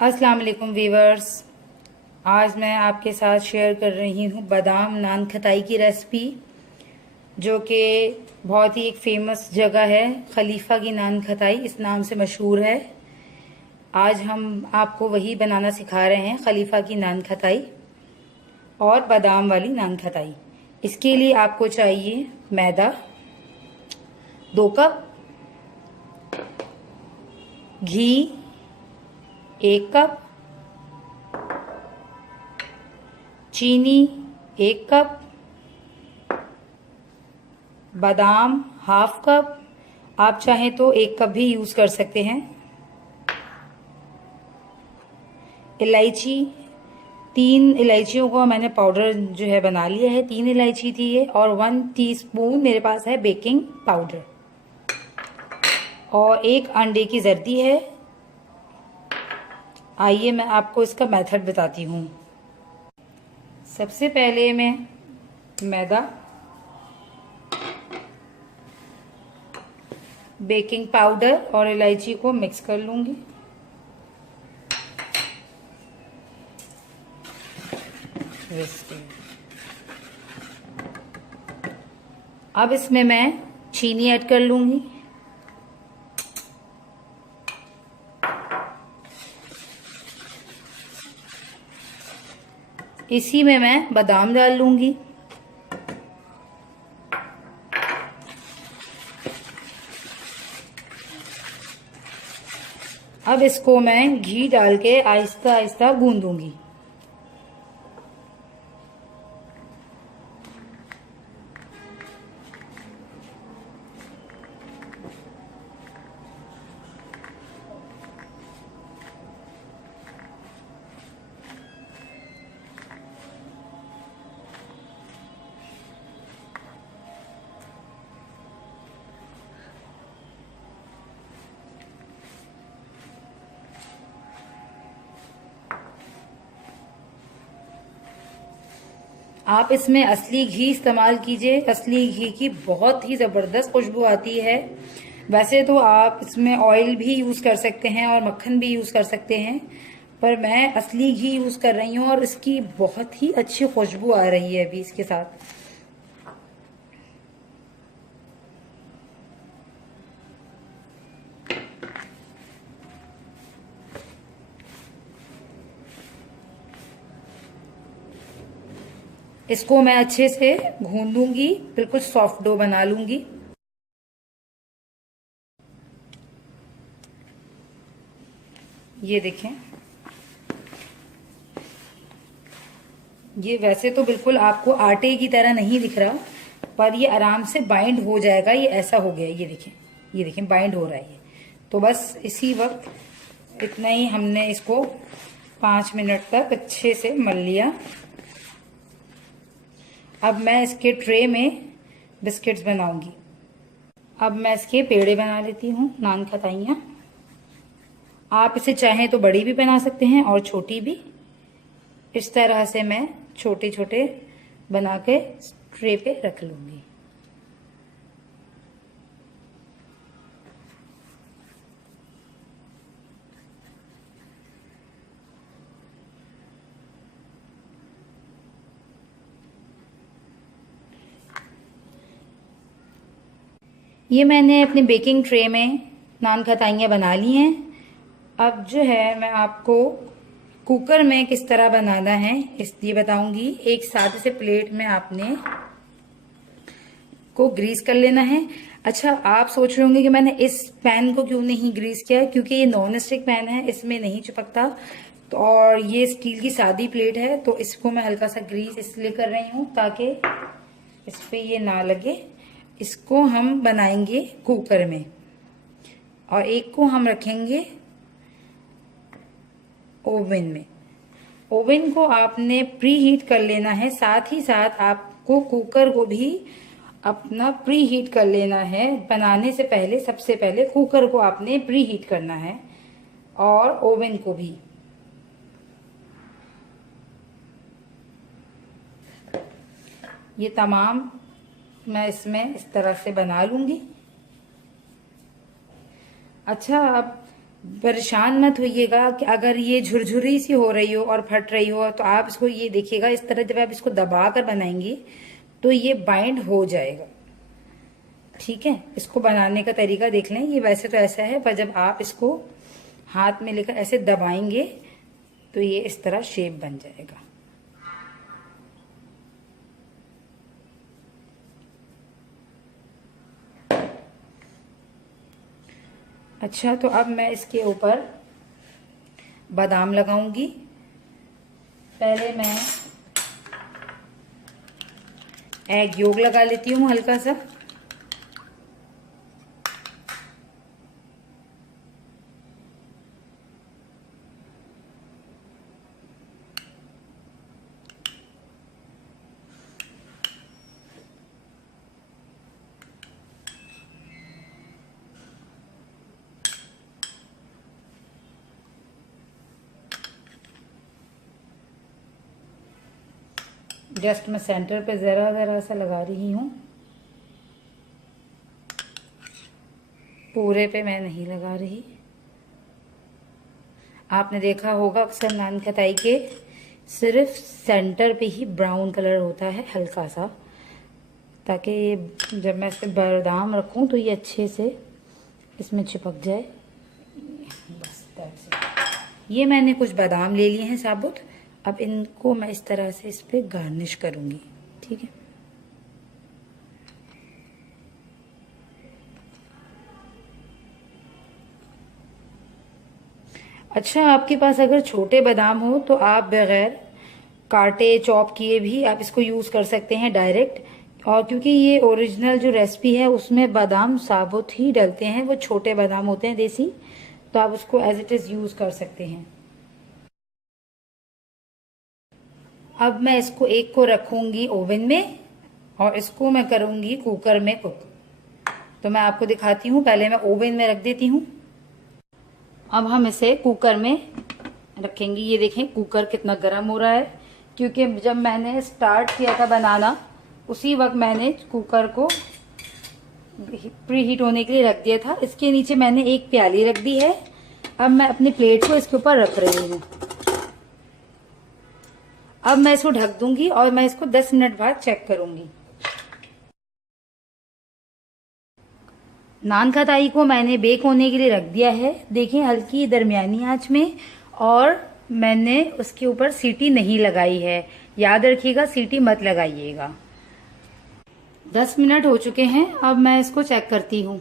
अस्सलाम वालेकुम वीवर्स। आज मैं आपके साथ शेयर कर रही हूँ बादाम नान खताई की रेसिपी, जो कि बहुत ही एक फेमस जगह है। खलीफा की नान खताई इस नाम से मशहूर है। आज हम आपको वही बनाना सिखा रहे हैं, खलीफा की नान खताई और बादाम वाली नान खताई। इसके लिए आपको चाहिए मैदा 2 कप, घी 1 कप, चीनी 1 कप, बादाम हाफ कप, आप चाहें तो 1 कप भी यूज कर सकते हैं। इलायची 3 इलायचियों को मैंने पाउडर जो है बना लिया है। 3 इलायची थी ये, और 1 टीस्पून मेरे पास है बेकिंग पाउडर, और 1 अंडे की जर्दी है। आइए मैं आपको इसका मेथड बताती हूँ। सबसे पहले मैं मैदा, बेकिंग पाउडर और इलायची को मिक्स कर लूंगी। अब इसमें मैं चीनी ऐड कर लूंगी। इसी में मैं बादाम डाल लूंगी। अब इसको मैं घी डाल के आहिस्ता आहिस्ता गूंदूंगी। आप इसमें असली घी इस्तेमाल कीजिए। असली घी की बहुत ही ज़बरदस्त खुशबू आती है। वैसे तो आप इसमें ऑयल भी यूज़ कर सकते हैं और मक्खन भी यूज़ कर सकते हैं, पर मैं असली घी यूज़ कर रही हूँ और इसकी बहुत ही अच्छी खुशबू आ रही है अभी इसके साथ। इसको मैं अच्छे से गूंदूंगी, बिल्कुल सॉफ्ट डो बना लूंगी। ये देखें, ये वैसे तो बिल्कुल आपको आटे की तरह नहीं दिख रहा, पर ये आराम से बाइंड हो जाएगा। ये ऐसा हो गया, ये देखें, ये देखें बाइंड हो रहा है ये। तो बस इसी वक्त इतना ही हमने इसको 5 मिनट तक अच्छे से मल लिया। अब मैं इसके ट्रे में बिस्किट्स बनाऊंगी। अब मैं इसके पेड़े बना लेती हूँ, नान खताइयाँ। आप इसे चाहें तो बड़ी भी बना सकते हैं और छोटी भी। इस तरह से मैं छोटे छोटे बना के ट्रे पे रख लूंगी। ये मैंने अपने बेकिंग ट्रे में नान खताइयाँ बना ली हैं। अब जो है मैं आपको कुकर में किस तरह बनाना है इसलिए बताऊंगी। एक सादे से प्लेट में आपने को ग्रीस कर लेना है। अच्छा, आप सोच रहे होंगे कि मैंने इस पैन को क्यों नहीं ग्रीस किया, क्योंकि ये नॉन स्टिक पैन है, इसमें नहीं चिपकता। तो और ये स्टील की सादी प्लेट है, तो इसको मैं हल्का सा ग्रीस इसलिए कर रही हूँ ताकि इस पे ये ना लगे। इसको हम बनाएंगे कुकर में, और एक को हम रखेंगे ओवन में। ओवन को आपने प्री हीट कर लेना है, साथ ही साथ आपको कुकर को भी अपना प्री हीट कर लेना है। बनाने से पहले सबसे पहले कुकर को आपने प्री हीट करना है, और ओवन को भी। ये तमाम मैं इसमें इस तरह से बना लूंगी। अच्छा, अब परेशान मत होइएगा कि अगर ये झुरझुरी सी हो रही हो और फट रही हो, तो आप इसको ये देखिएगा, इस तरह जब आप इसको दबा कर बनाएंगी तो ये बाइंड हो जाएगा। ठीक है, इसको बनाने का तरीका देख लें। ये वैसे तो ऐसा है, पर जब आप इसको हाथ में लेकर ऐसे दबाएंगे तो ये इस तरह शेप बन जाएगा। अच्छा, तो अब मैं इसके ऊपर बादाम लगाऊंगी। पहले मैं एग योग लगा लेती हूँ हल्का सा। जस्ट मैं सेंटर पे जरा जरा सा लगा रही हूँ, पूरे पे मैं नहीं लगा रही। आपने देखा होगा अक्सर नान खटाई के सिर्फ सेंटर पे ही ब्राउन कलर होता है हल्का सा, ताकि जब मैं इस पे बादाम रखूं तो ये अच्छे से इसमें चिपक जाए। बस दैट्स इट। ये मैंने कुछ बादाम ले लिए हैं साबुत। अब इनको मैं इस तरह से इस पे गार्निश करूंगी। ठीक है, अच्छा, आपके पास अगर छोटे बादाम हो तो आप बगैर काटे चॉप किए भी आप इसको यूज कर सकते हैं डायरेक्ट। और क्योंकि ये ओरिजिनल जो रेसिपी है उसमें बादाम साबुत ही डलते हैं, वो छोटे बादाम होते हैं देसी, तो आप उसको एज इट इज यूज कर सकते हैं। अब मैं इसको एक को रखूंगी ओवन में और इसको मैं करूंगी कुकर में कुक। तो मैं आपको दिखाती हूँ, पहले मैं ओवन में रख देती हूँ। अब हम इसे कुकर में रखेंगे। ये देखें कुकर कितना गर्म हो रहा है, क्योंकि जब मैंने स्टार्ट किया था बनाना उसी वक्त मैंने कुकर को प्री हीट होने के लिए रख दिया था। इसके नीचे मैंने एक प्याली रख दी है। अब मैं अपनी प्लेट को इसके ऊपर रख रही हूँ। अब मैं इसको ढक दूंगी और मैं इसको 10 मिनट बाद चेक करूंगी। नान खटाई को मैंने बेक होने के लिए रख दिया है। देखिए हल्की दरमियानी आंच में, और मैंने उसके ऊपर सीटी नहीं लगाई है। याद रखिएगा सीटी मत लगाइएगा। 10 मिनट हो चुके हैं। अब मैं इसको चेक करती हूँ।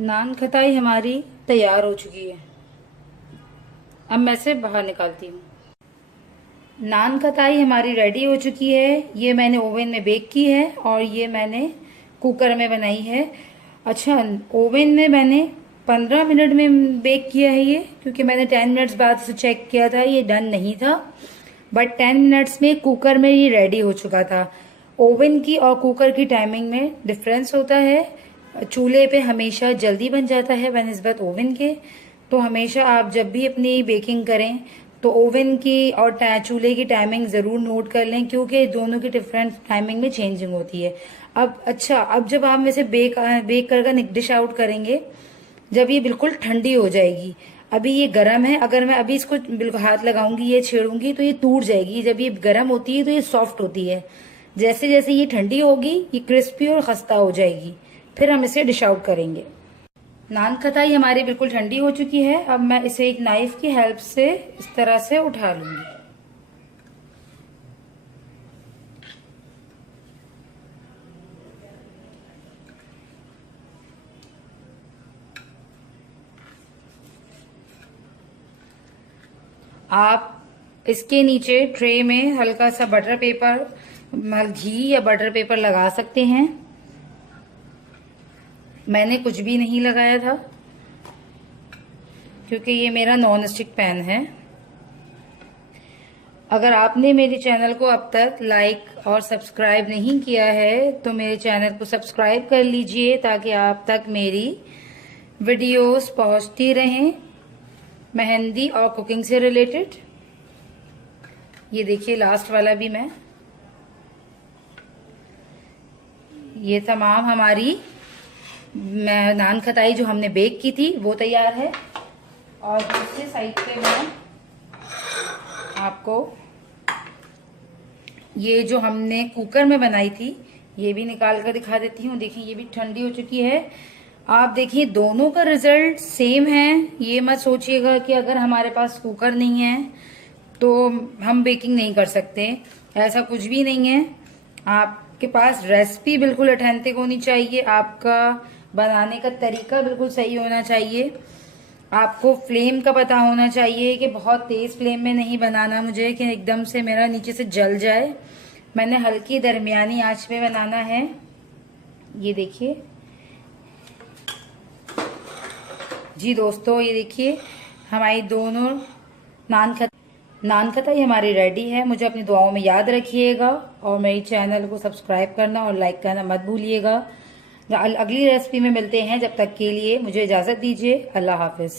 नान खटाई हमारी तैयार हो चुकी है। अब मैं इसे बाहर निकालती हूँ। नान खटाई हमारी रेडी हो चुकी है। ये मैंने ओवन में बेक की है और ये मैंने कुकर में बनाई है। अच्छा, ओवन में मैंने 15 मिनट में बेक किया है ये, क्योंकि मैंने 10 मिनट्स बाद इसे चेक किया था, ये डन नहीं था। बट 10 मिनट्स में कुकर में ये रेडी हो चुका था। ओवन की और कुकर की टाइमिंग में डिफरेंस होता है। चूल्हे पे हमेशा जल्दी बन जाता है बनिस्बत ओवन के। तो हमेशा आप जब भी अपनी बेकिंग करें तो ओवन की और चूल्हे की टाइमिंग जरूर नोट कर लें, क्योंकि दोनों की डिफरेंट टाइमिंग में चेंजिंग होती है। अब जब आप वैसे बेक कर डिश आउट करेंगे, जब ये बिल्कुल ठंडी हो जाएगी। अभी ये गर्म है, अगर मैं अभी इसको बिल्कुल हाथ लगाऊंगी, ये छेड़ूंगी तो ये टूट जाएगी। जब ये गर्म होती है तो ये सॉफ्ट होती है। जैसे जैसे ये ठंडी होगी ये क्रिस्पी और खस्ता हो जाएगी। फिर हम इसे डिश आउट करेंगे। नान खटाई हमारी बिल्कुल ठंडी हो चुकी है। अब मैं इसे एक नाइफ की हेल्प से इस तरह से उठा लूंगी। आप इसके नीचे ट्रे में हल्का सा बटर पेपर, घी या बटर पेपर लगा सकते हैं। मैंने कुछ भी नहीं लगाया था क्योंकि ये मेरा नॉन स्टिक पैन है। अगर आपने मेरे चैनल को अब तक लाइक और सब्सक्राइब नहीं किया है तो मेरे चैनल को सब्सक्राइब कर लीजिए, ताकि आप तक मेरी वीडियोस पहुंचती रहें मेहंदी और कुकिंग से रिलेटेड। ये देखिए लास्ट वाला भी मैं, ये तमाम हमारी नान खटाई जो हमने बेक की थी वो तैयार है। और दूसरे साइड पे मैं आपको ये जो हमने कुकर में बनाई थी ये भी निकाल कर दिखा देती हूँ। देखिए ये भी ठंडी हो चुकी है। आप देखिए दोनों का रिजल्ट सेम है। ये मत सोचिएगा कि अगर हमारे पास कुकर नहीं है तो हम बेकिंग नहीं कर सकते, ऐसा कुछ भी नहीं है। आपके पास रेसिपी बिल्कुल ऑथेंटिक होनी चाहिए, आपका बनाने का तरीका बिल्कुल सही होना चाहिए, आपको फ्लेम का पता होना चाहिए कि बहुत तेज फ्लेम में नहीं बनाना मुझे कि एकदम से मेरा नीचे से जल जाए। मैंने हल्की दरमियानी आंच में बनाना है। ये देखिए जी दोस्तों, ये देखिए हमारी दोनों नान खटाई हमारी रेडी है। मुझे अपनी दुआओं में याद रखिएगा और मेरी चैनल को सब्सक्राइब करना और लाइक करना मत भूलिएगा। अगली रेसिपी में मिलते हैं, जब तक के लिए मुझे इजाजत दीजिए। अल्लाह हाफिज।